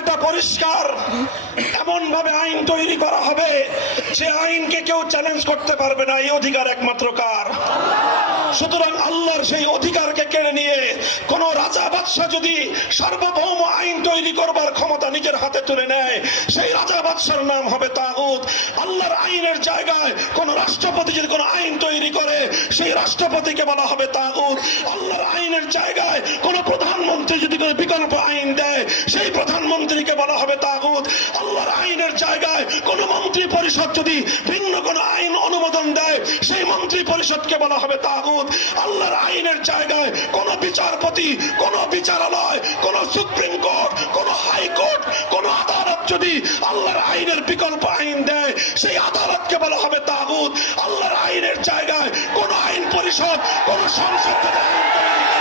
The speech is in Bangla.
এটা পরিষ্কার। এমন ভাবে আইন তৈরি করা হবে যে আইনকে কেউ চ্যালেঞ্জ করতে পারবে না, এই অধিকার একমাত্র কার? সুতরাং আল্লাহর সেই অধিকারকে কেড়ে নিয়ে কোন রাজা বাদশাহ যদি সার্বভৌম আইন তৈরি করবার ক্ষমতা নিজের হাতে তুলে নেয়, সেই রাজা বাদশার নাম হবে তাগুত। আল্লাহর আইনের জায়গায় কোন রাষ্ট্রপতি যদি কোনো আইন তৈরি করে, সেই রাষ্ট্রপতিকে বলা হবে তাগুত। আল্লাহর আইনের জায়গায় কোন প্রধানমন্ত্রী যদি কোনো বিকল্প আইন দেয়, সেই প্রধানমন্ত্রীকে বলা হবে তাগুত। আল্লাহর আইনের জায়গায় কোন মন্ত্রী পরিষদ যদি ভিন্ন কোন আইন অনুমোদন দেয়, সেই মন্ত্রী পরিষদকে বলা হবে তাগুত। আল্লাহর আইনের জায়গায় কোন বিচারপতি, কোন বিচারালয়, কোন সুপ্রিম কোর্ট, কোন হাইকোর্ট কোন আদালত যদি আল্লাহর আইনের বিকল্প আইন দেয়, সেই আদালতকে বলা হবে তাগুত। আল্লাহর আইনের জায়গায় কোন আইন পরিষদ, কোন সংসদ আইন